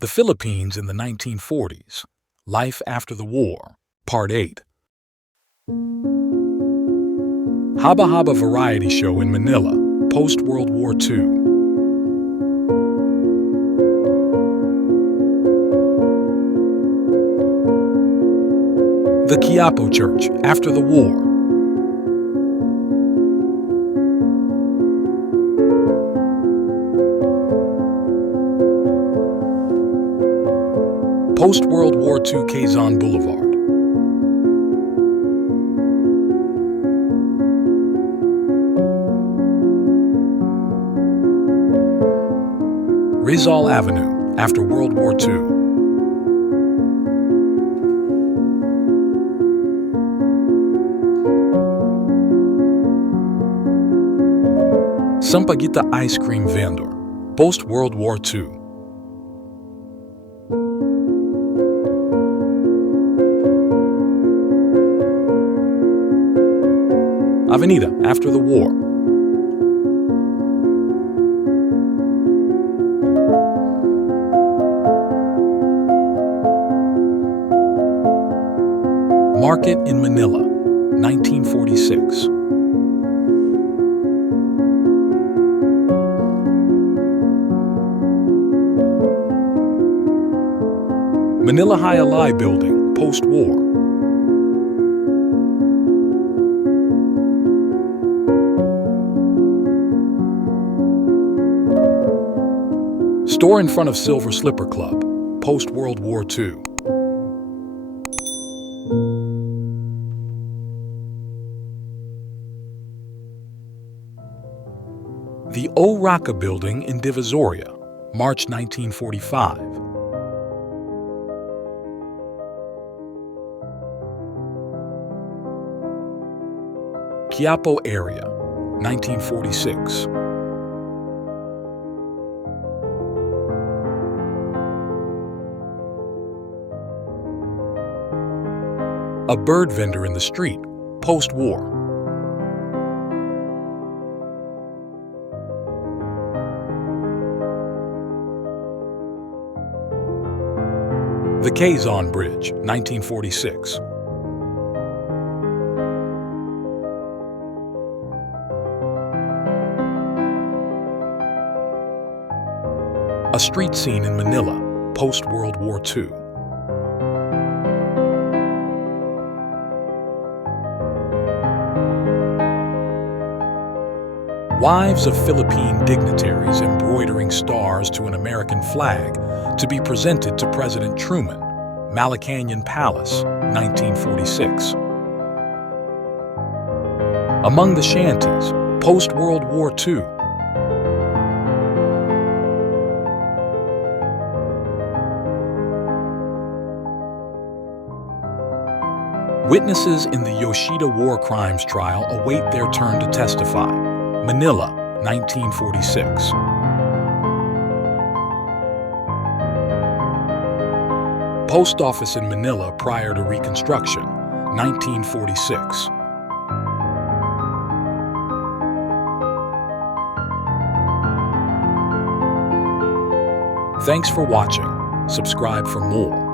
The Philippines in the 1940s. Life After the War, Part 8. Haba Haba Variety Show in Manila, post-World War II. The Quiapo Church after the war. Post-World War II Quezon Boulevard. Rizal Avenue after World War II. Sampaguita Ice Cream Vendor, post-World War II. Avenida after the war. Market in Manila, 1946. Manila High-Alai Building, post-war. Store in front of Silver Slipper Club, post-World War II. The O'Raka Building in Divisoria, March 1945. Quiapo area, 1946. A bird vendor in the street, post-war. The Quezon Bridge, 1946. A street scene in Manila, post-World War II. Wives of Philippine dignitaries embroidering stars to an American flag to be presented to President Truman, Malacañang Palace, 1946. Among the shanties, post-World War II. Witnesses in the Yoshida war crimes trial await their turn to testify. Manila, 1946. Post office in Manila prior to Reconstruction, 1946. Thanks for watching. Subscribe for more.